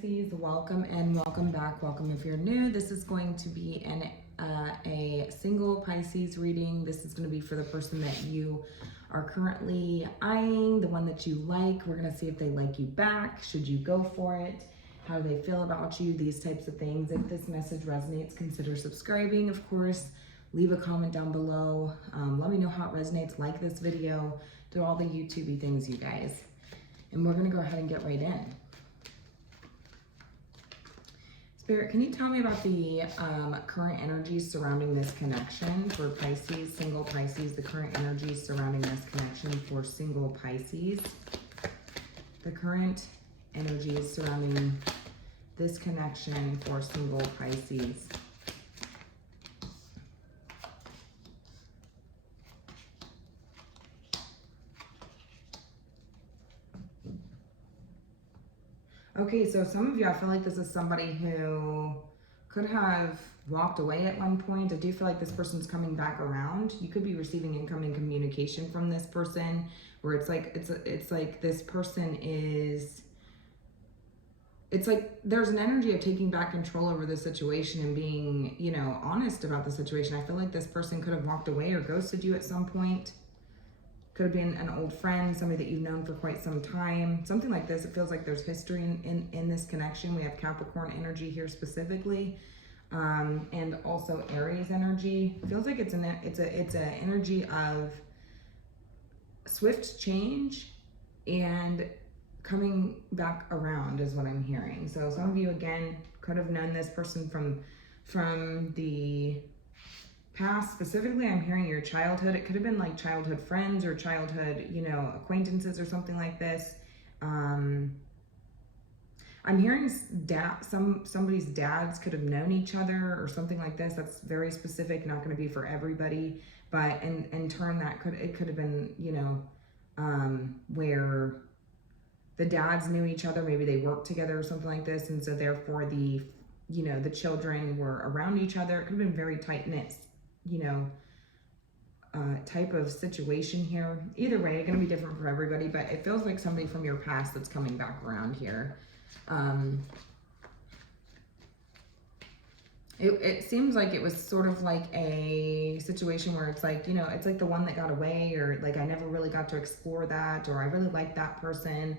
Pisces, welcome and welcome back. Welcome if you're new. This is going to be a single Pisces reading. This is going to be for the person that you are currently eyeing, the one that you like. We're going to see if they like you back. Should you go for it? How do they feel about you? These types of things. If this message resonates, consider subscribing, of course. Leave a comment down below. Let me know how it resonates. Like this video. Do all the YouTube-y things, you guys. And we're going to go ahead and get right in. Spirit, can you tell me about the current energies surrounding this connection for Pisces, single Pisces, the current energies surrounding this connection for single Pisces, the current energies surrounding this connection for single Pisces. Okay, so some of you, I feel like this is somebody who could have walked away at one point. I do feel like this person's coming back around. You could be receiving incoming communication from this person where it's like this person is, it's like there's an energy of taking back control over the situation and being, you know, honest about the situation. I feel like this person could have walked away or ghosted you at some point. Could have been an old friend, somebody that you've known for quite some time. Something like this. It feels like there's history in this connection. We have Capricorn energy here specifically, and also Aries energy. It feels like it's an energy of swift change and coming back around is what I'm hearing. So some of you, again, could have known this person from the past. Specifically, I'm hearing your childhood. It could have been like childhood friends or childhood, you know, acquaintances or something like this. I'm hearing somebody's dads could have known each other or something like this. That's very specific, not going to be for everybody, but in turn it could have been, you know, where the dads knew each other. Maybe they worked together or something like this, and so therefore the children were around each other. It could have been very tight-knit, you know, type of situation here. Either way, it's going to be different for everybody, but it feels like somebody from your past that's coming back around here. It seems like it was sort of like a situation where it's like, you know, it's like the one that got away, or like I never really got to explore that, or I really liked that person,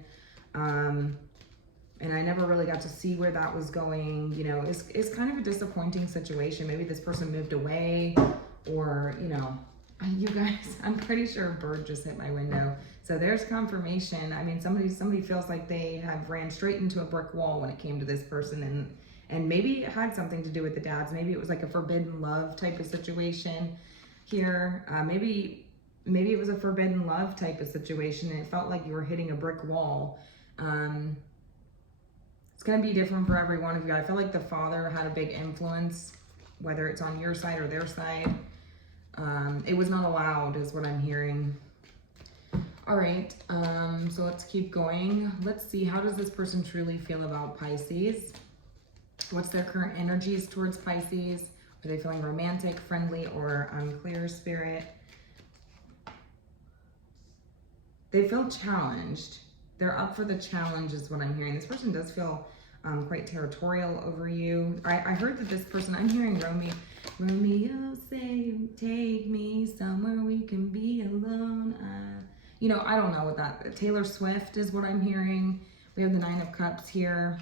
and I never really got to see where that was going. You know, it's kind of a disappointing situation. Maybe this person moved away, or, you know, you guys, I'm pretty sure a bird just hit my window. So there's confirmation. I mean, somebody feels like they have ran straight into a brick wall when it came to this person, and maybe it had something to do with the dads. Maybe it was like a forbidden love type of situation here. Maybe it was a forbidden love type of situation, and it felt like you were hitting a brick wall. It's going to be different for every one of you. I feel like the father had a big influence, whether it's on your side or their side. It was not allowed is what I'm hearing. All right, so let's keep going. Let's see, how does this person truly feel about Pisces? What's their current energies towards Pisces? Are they feeling romantic, friendly, or unclear, Spirit? They feel challenged. They're up for the challenge is what I'm hearing. This person does feel quite territorial over you. I heard that this person, I'm hearing Romeo say, take me somewhere we can be alone. You know, I don't know what that, Taylor Swift is what I'm hearing. We have the Nine of Cups here.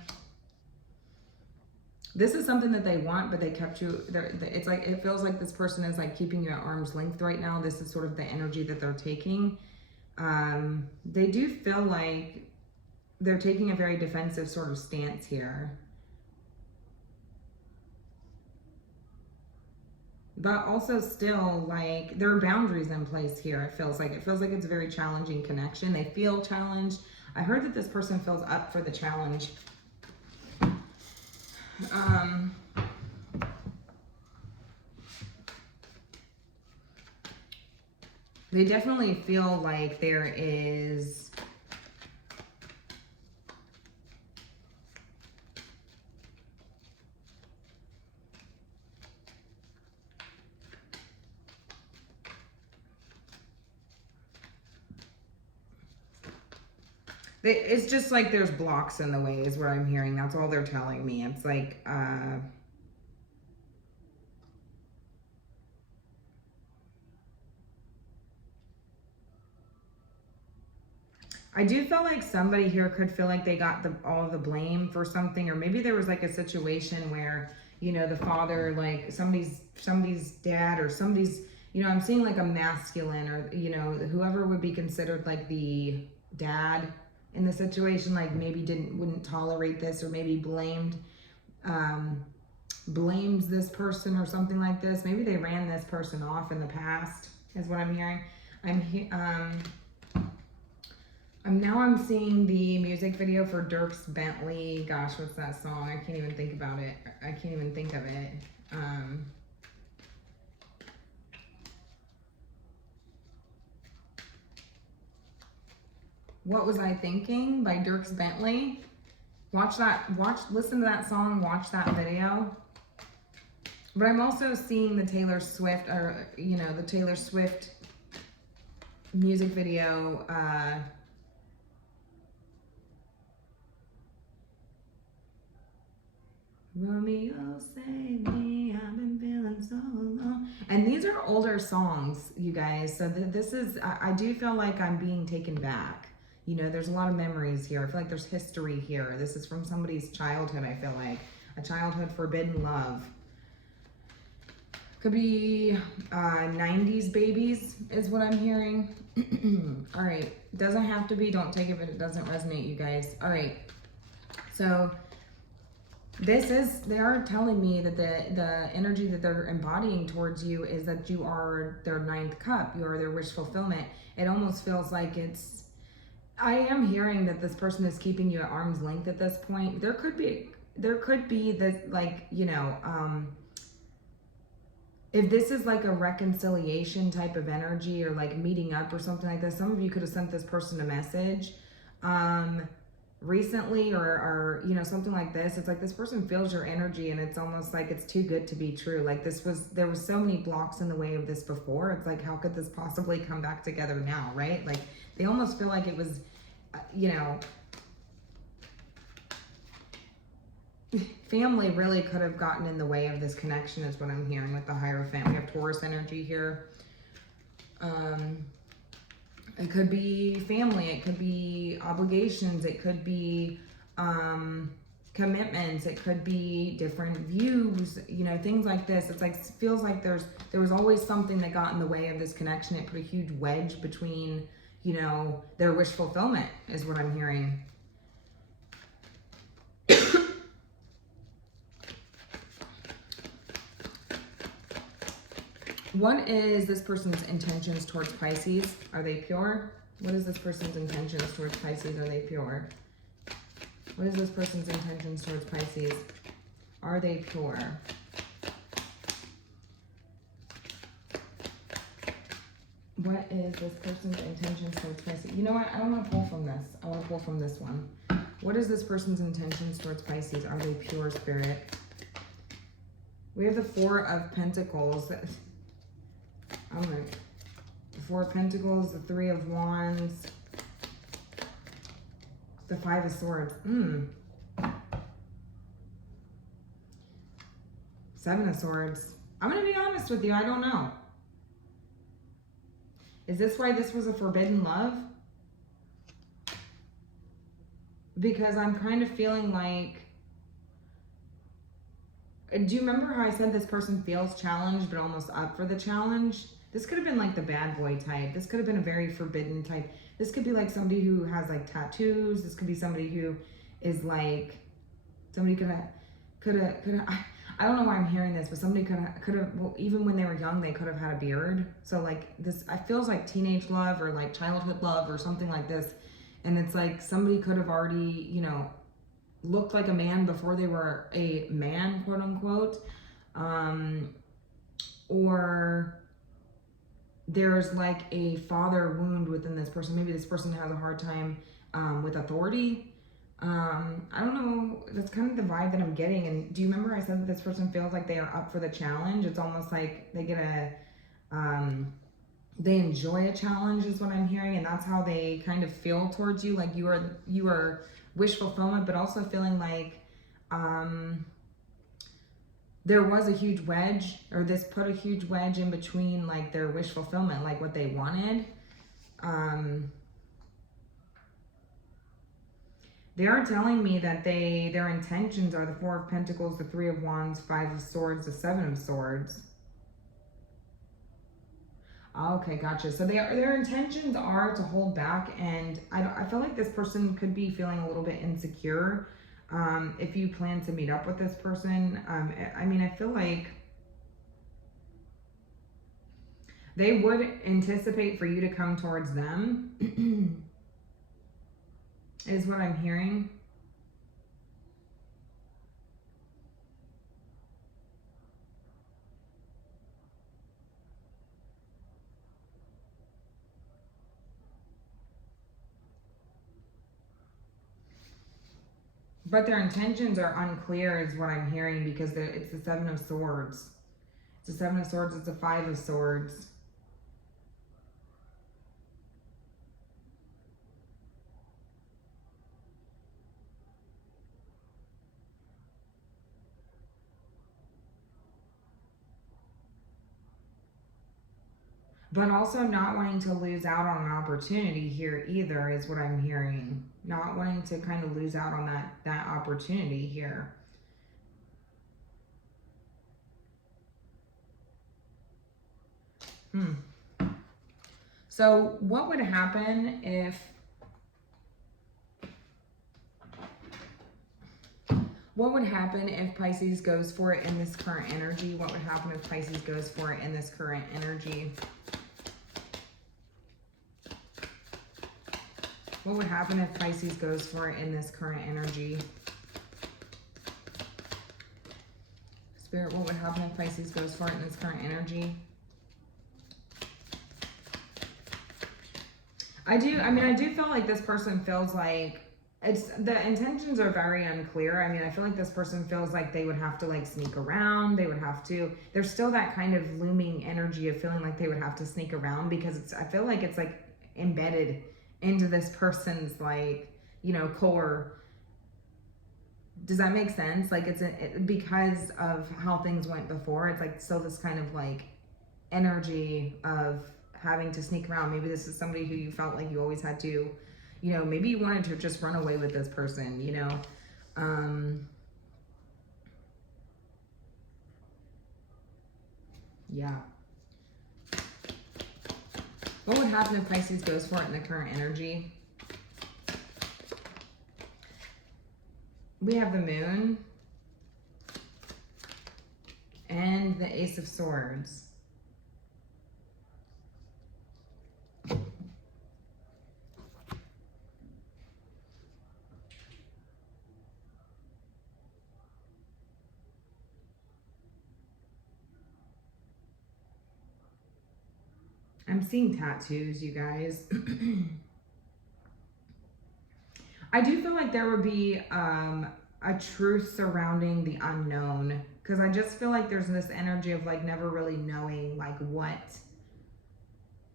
This is something that they want, but they kept you there. It's like, it feels like this person is like keeping you at arm's length right now. This is sort of the energy that they're taking. They do feel like they're taking a very defensive sort of stance here. But also still, like, there are boundaries in place here, it feels like. It feels like it's a very challenging connection. They feel challenged. I heard that this person feels up for the challenge. They definitely feel like there is It's just like there's blocks in the way is what I'm hearing. That's all they're telling me. It's like, I do feel like somebody here could feel like they got all the blame for something, or maybe there was like a situation where, you know, the father, like somebody's dad or somebody's, you know, I'm seeing like a masculine, or, you know, whoever would be considered like the dad in the situation, like maybe wouldn't tolerate this, or maybe blames this person or something like this. Maybe they ran this person off in the past is what I'm hearing. I'm seeing the music video for Dierks Bentley. Gosh, what's that song? I can't even think about it. I can't even think of it. What Was I Thinking by Dierks Bentley. Listen to that song, watch that video. But I'm also seeing the Taylor Swift, or, you know, the Taylor Swift music video, Romeo, save me, I've been feeling so alone. And these are older songs, you guys. So this is, I do feel like I'm being taken back. You know, there's a lot of memories here. I feel like there's history here. This is from somebody's childhood, I feel like. A childhood forbidden love. Could be 90s babies is what I'm hearing. All right. Doesn't have to be. Don't take it if it doesn't resonate, you guys. All right. So they are telling me that the energy that they're embodying towards you is that you are their ninth cup. You are their wish fulfillment. It almost feels like I am hearing that this person is keeping you at arm's length at this point. There could be this, like, you know, if this is like a reconciliation type of energy, or like meeting up or something like this, some of you could have sent this person a message recently, or you know, something like this. It's like this person feels your energy, and it's almost like it's too good to be true. Like there was so many blocks in the way of this before. It's like, how could this possibly come back together now, right? Like they almost feel like it was, you know, family really could have gotten in the way of this connection is what I'm hearing with the Hierophant. We have Taurus energy here. It could be family, it could be obligations, it could be commitments, it could be different views, you know, things like this. It's like, feels like there was always something that got in the way of this connection. It put a huge wedge between, you know, their wish fulfillment is what I'm hearing. What is this person's intentions towards Pisces? Are they pure? What is this person's intentions towards Pisces? Are they pure? What is this person's intentions towards Pisces? Are they pure? What is this person's intentions towards Pisces? You know what? I don't want to pull from this. I want to pull from this one. What is this person's intentions towards Pisces? Are they pure, Spirit? We have the Four of Pentacles. All right. The Four of Pentacles, the Three of Wands, the Five of Swords. Seven of Swords. I'm going to be honest with you. I don't know. Is this why this was a forbidden love? Because I'm kind of feeling like, do you remember how I said this person feels challenged but almost up for the challenge? This could have been like the bad boy type. This could have been a very forbidden type. This could be like somebody who has like tattoos. This could be somebody who is like, somebody could have, I don't know why I'm hearing this, but somebody could have, well, even when they were young, they could have had a beard. So like this, it feels like teenage love or like childhood love or something like this. And it's like somebody could have already, you know, looked like a man before they were a man, quote unquote. Or there's like a father wound within this person. Maybe this person has a hard time with authority. I don't know. That's kind of the vibe that I'm getting. And do you remember I said that this person feels like they are up for the challenge? It's almost like they get they enjoy a challenge is what I'm hearing, and that's how they kind of feel towards you. Like you are wish fulfillment, but also feeling like there was a huge wedge, or this put a huge wedge in between like their wish fulfillment, like what they wanted. They are telling me that their intentions are the Four of Pentacles, the Three of Wands, Five of Swords, the Seven of Swords. Okay, gotcha. So their intentions are to hold back, and I feel like this person could be feeling a little bit insecure. If you plan to meet up with this person, I mean, I feel like they would anticipate for you to come towards them, is what I'm hearing. But their intentions are unclear, is what I'm hearing, because it's the Seven of Swords. It's the Seven of Swords, it's the Five of Swords. But also not wanting to lose out on an opportunity here either, is what I'm hearing. Not wanting to kind of lose out on that opportunity here. So what would happen if Pisces goes for it in this current energy? What would happen if Pisces goes for it in this current energy? What would happen if Pisces goes for it in this current energy? Spirit, what would happen if Pisces goes for it in this current energy? I do feel like this person feels like the intentions are very unclear. I mean, I feel like this person feels like they would have to like sneak around. They would have to, there's still that kind of looming energy of feeling like they would have to sneak around, because I feel like it's like embedded into this person's like, core. Does that make sense? Like because of how things went before, it's like still this kind of like energy of having to sneak around. Maybe this is somebody who you felt like you always had to, maybe you wanted to just run away with this person, yeah. What would happen if Pisces goes for it in the current energy? We have the Moon and the Ace of Swords. I'm seeing tattoos, you guys. I do feel like there would be a truth surrounding the unknown, because I just feel like there's this energy of like never really knowing like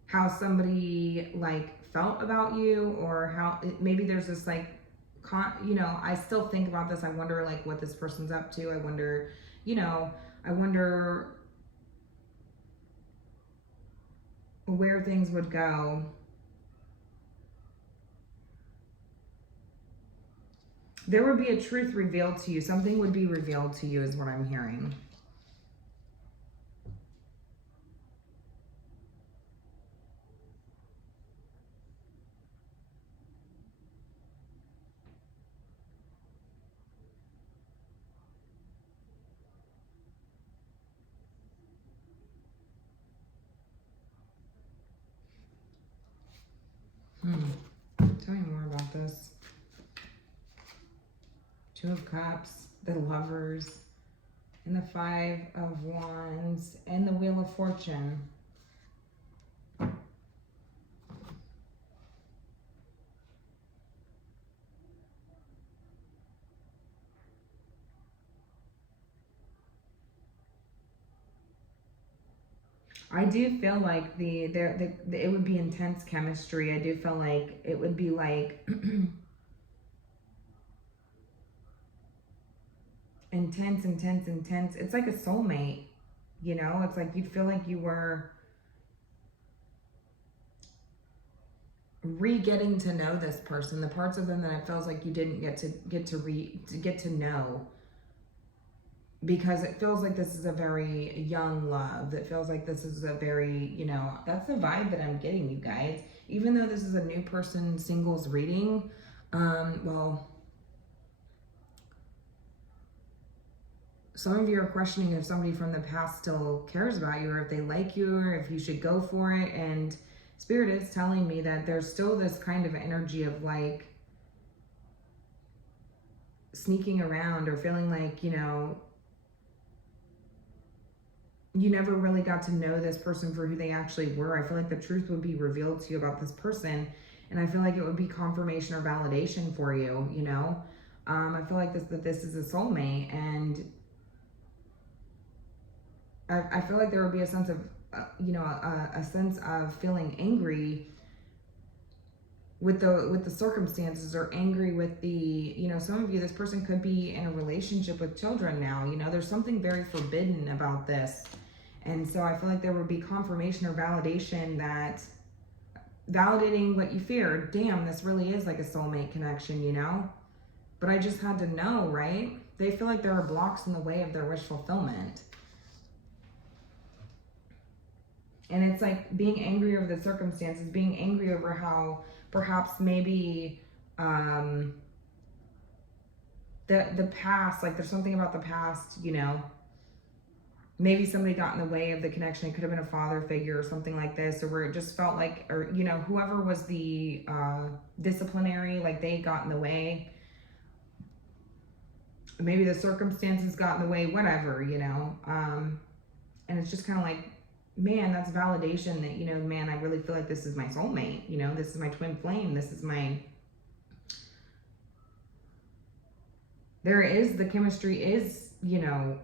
how somebody like felt about you, or how maybe there's this like I still think about this. I wonder like what this person's up to. I wonder where things would go. There would be a truth revealed to you. Something would be revealed to you, is what I'm hearing. Tell me more about this. Two of Cups, the Lovers, and the Five of Wands, and the Wheel of Fortune. I do feel like it would be intense chemistry. I do feel like it would be like intense. It's like a soulmate, you know? It's like you'd feel like you were re-getting to know this person, the parts of them that it feels like you didn't get to know, because it feels like this is a very young love. It feels like this is a very, you know, that's the vibe that I'm getting, you guys. Even though this is a new person singles reading, well, some of you are questioning if somebody from the past still cares about you, or if they like you, or if you should go for it. And Spirit is telling me that there's still this kind of energy of like sneaking around, or feeling like, you know, you never really got to know this person for who they actually were. I feel like the truth would be revealed to you about this person, and I feel like it would be confirmation or validation for you, you know? I feel like this is a soulmate, and I feel like there would be a sense of, you know, a sense of feeling angry with the circumstances, or angry with the, you know, some of you, this person could be in a relationship with children now. You know, there's something very forbidden about this. And so I feel like there would be confirmation or validation, that validating what you feared. Damn, this really is like a soulmate connection, you know? But I just had to know, right? They feel like there are blocks in the way of their wish fulfillment. And it's like being angry over the circumstances, being angry over how perhaps maybe the past, like there's something about the past, you know, maybe somebody got in the way of the connection. It could have been a father figure or something like this, or where it just felt like, or, you know, whoever was the disciplinary, like they got in the way. Maybe the circumstances got in the way, whatever, you know. And it's just kind of like, man, that's validation that, you know, man, I really feel like this is my soulmate, you know, this is my twin flame, this is my, there is, the chemistry is, you know,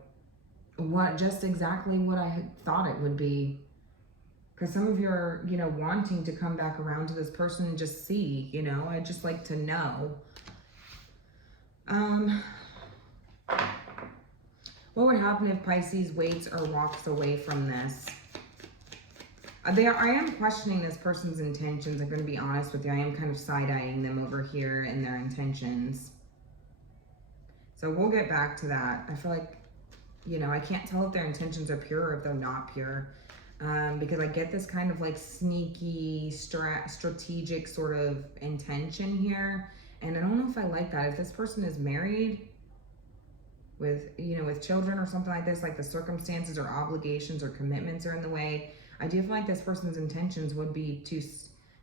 what, just exactly what I had thought it would be. Because some of you are, you know, wanting to come back around to this person and just see, you know, I'd just like to know. What would happen if Pisces waits or walks away from this? I am questioning this person's intentions. I'm going to be honest with you. I am kind of side-eyeing them over here in their intentions. So we'll get back to that. I feel like, you know, I can't tell if their intentions are pure or if they're not pure. Because I get this kind of like sneaky, strategic sort of intention here. And I don't know if I like that. If this person is married with, you know, with children or something like this, like the circumstances or obligations or commitments are in the way, I do feel like this person's intentions would be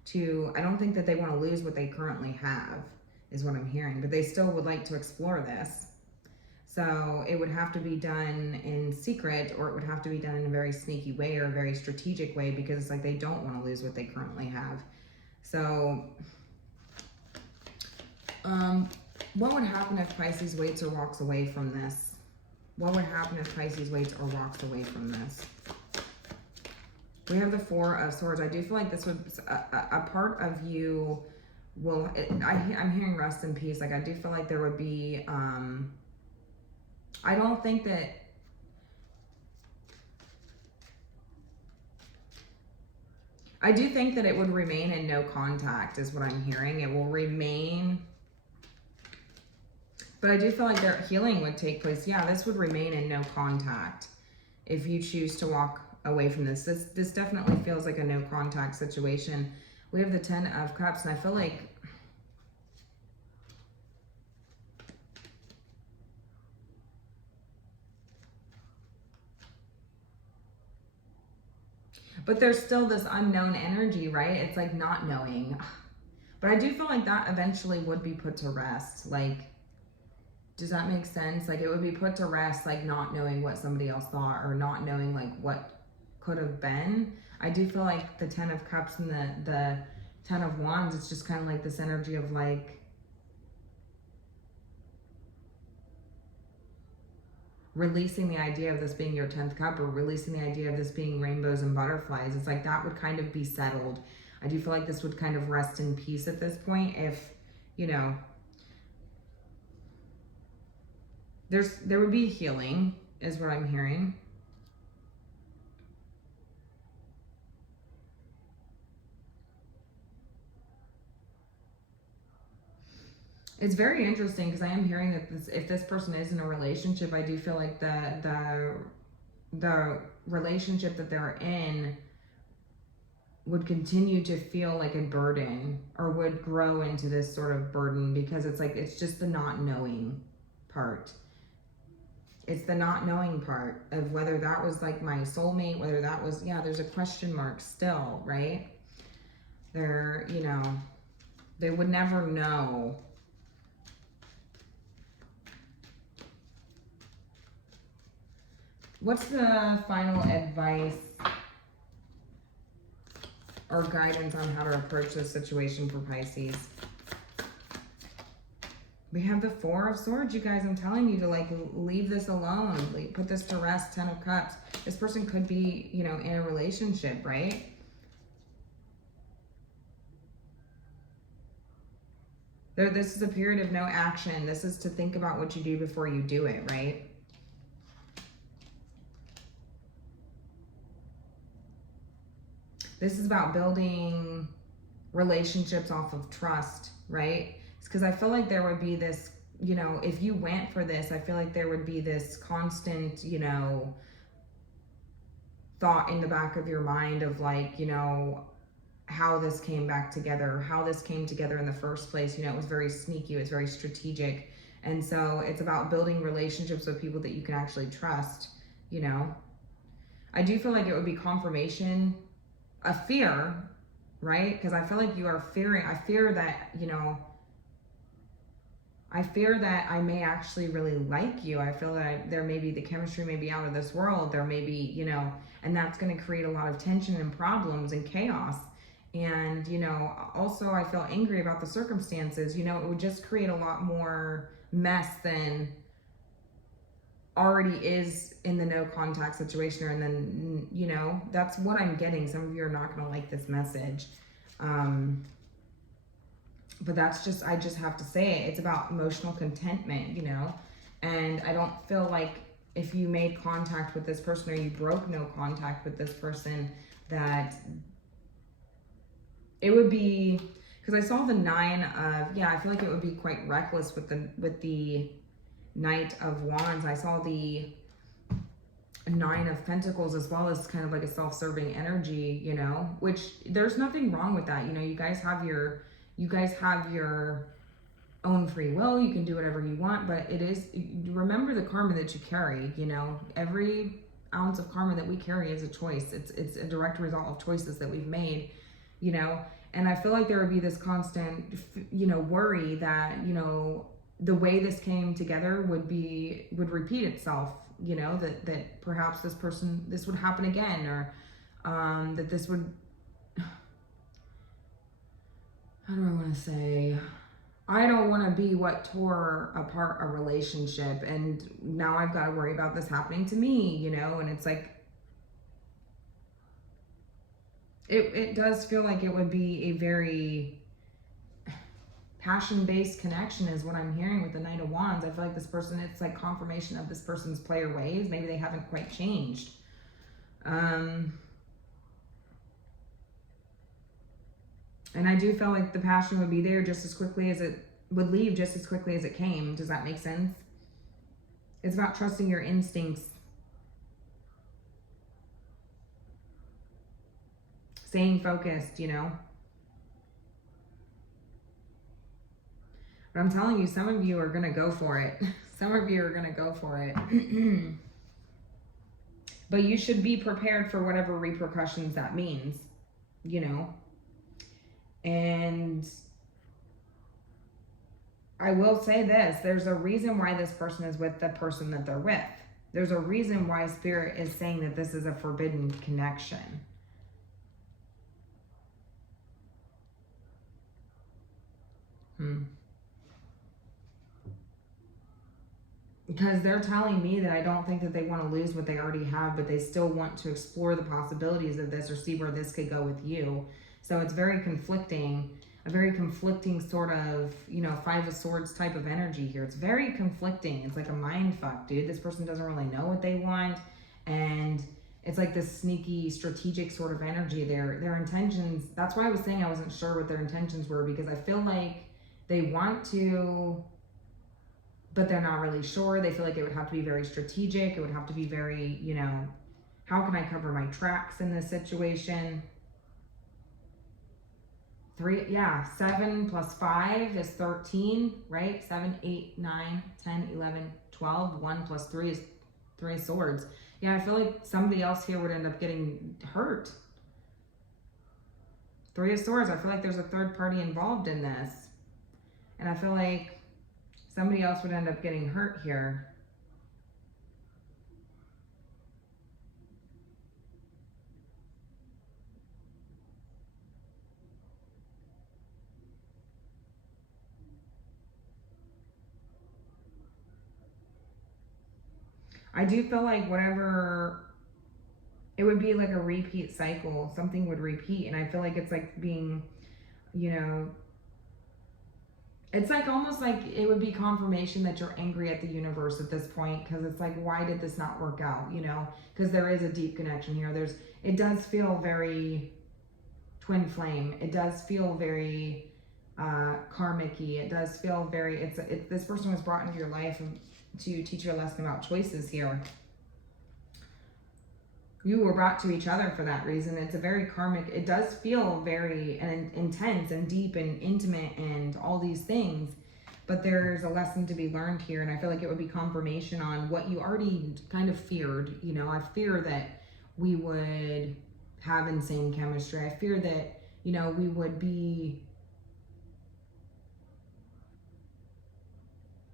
to, I don't think that they want to lose what they currently have, is what I'm hearing, but they still would like to explore this. So it would have to be done in secret, or it would have to be done in a very sneaky way or a very strategic way, because it's like they don't want to lose what they currently have. So, what would happen if Pisces waits or walks away from this? What would happen if Pisces waits or walks away from this? We have the Four of Swords. I do feel like this would, a part of you will, I'm hearing rest in peace. Like I do feel like there would be, I don't think that, I do think that it would remain in no contact is what I'm hearing. It will remain, but I do feel like their healing would take place. Yeah, this would remain in no contact if you choose to walk away from this. This definitely feels like a no contact situation. We have the Ten of Cups, and I feel like but there's still this unknown energy, right? It's like not knowing. But I do feel like that eventually would be put to rest. Like, does that make sense? Like it would be put to rest, like not knowing what somebody else thought, or not knowing like what could have been. I do feel like the Ten of Cups and the Ten of Wands, it's just kind of like this energy of like, releasing the idea of this being your 10th cup, or releasing the idea of this being rainbows and butterflies. It's like that would kind of be settled. I do feel like this would kind of rest in peace at this point if, you know, there would be healing is what I'm hearing. It's very interesting because I am hearing that if this person is in a relationship, I do feel like the relationship that they're in would continue to feel like a burden, or would grow into this sort of burden, because it's like, it's just the not knowing part. It's the not knowing part of whether that was like my soulmate, whether that was, yeah, there's a question mark still, right? They're, you know, they would never know. What's the final advice or guidance on how to approach this situation for Pisces? We have the Four of Swords, you guys. I'm telling you to like leave this alone. Put this to rest. 10 of Cups. This person could be, you know, in a relationship, right? This is a period of no action. This is to think about what you do before you do it, right? This is about building relationships off of trust, right? It's because I feel like there would be this, you know, if you went for this, I feel like there would be this constant, you know, thought in the back of your mind of like, you know, how this came back together, how this came together in the first place. You know, it was very sneaky, it was very strategic. And so it's about building relationships with people that you can actually trust, you know. I do feel like it would be confirmation, a fear, right? Because I feel like you are fearing, I fear that, you know, I fear that I may actually really like you. I feel that there may be, the chemistry may be out of this world. There may be, you know, and that's going to create a lot of tension and problems and chaos. And, you know, also I feel angry about the circumstances. You know, it would just create a lot more mess than already is in the no contact situation. And then, you know, that's what I'm getting. Some of you are not going to like this message. But that's just, I just have to say it. It's about emotional contentment, you know, and I don't feel like if you made contact with this person or you broke no contact with this person, that it would be, because I saw the 9 of, yeah, I feel like it would be quite reckless with the Knight of Wands. I saw the 9 of Pentacles as well, as kind of like a self-serving energy, you know, which there's nothing wrong with that. You know, you guys have your own free will. You can do whatever you want, but it is, remember the karma that you carry. You know, every ounce of karma that we carry is a choice. It's a direct result of choices that we've made, you know. And I feel like there would be this constant, you know, worry that, you know, the way this came together would repeat itself, you know, that perhaps this would happen again, or that this would, how do I want to say, I don't want to be what tore apart a relationship, and now I've got to worry about this happening to me, you know. And it's like, it does feel like it would be a very passion-based connection is what I'm hearing with the Knight of Wands. I feel like this person, it's like confirmation of this person's player ways. Maybe they haven't quite changed. And I do feel like the passion would be there just as quickly as it would leave, just as quickly as it came. Does that make sense? It's about trusting your instincts. Staying focused, you know. But I'm telling you, some of you are going to go for it. Some of you are going to go for it. But you should be prepared for whatever repercussions that means, you know. And I will say this, there's a reason why this person is with the person that they're with. There's a reason why Spirit is saying that this is a forbidden connection. because they're telling me that I don't think that they want to lose what they already have, but they still want to explore the possibilities of this or see where this could go with you. So it's very conflicting, a very conflicting sort of, you know, Five of Swords type of energy here. It's very conflicting. It's like a mind fuck, dude. This person doesn't really know what they want, and it's like this sneaky, strategic sort of energy. Their intentions. That's why I was saying I wasn't sure what their intentions were, because I feel like they want to, but they're not really sure. They feel like it would have to be very strategic. It would have to be very, you know, how can I cover my tracks in this situation? 7 plus 5 is 13, right? 7, 8, 9, 10, 11, 12. 1 plus 3 is 3 swords. Yeah, I feel like somebody else here would end up getting hurt. 3 of swords. I feel like there's a third party involved in this. And I feel like somebody else would end up getting hurt here. I do feel like whatever, it would be like a repeat cycle. Something would repeat. And I feel like it's like being, you know, it's like almost like it would be confirmation that you're angry at the universe at this point, because it's like, why did this not work out, you know? Because there is a deep connection here. It does feel very twin flame. It does feel very karmic-y. It does feel very, this person was brought into your life to teach you a lesson about choices here. You were brought to each other for that reason. It's a very karmic, it does feel very intense and deep and intimate and all these things, but there's a lesson to be learned here. And I feel like it would be confirmation on what you already kind of feared. You know, I fear that we would have insane chemistry. I fear that, you know, we would be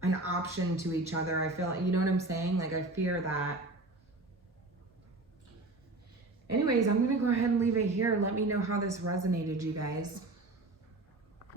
an option to each other. I feel, you know what I'm saying? Like, I fear that. Anyways, I'm going to go ahead and leave it here. Let me know how this resonated, you guys.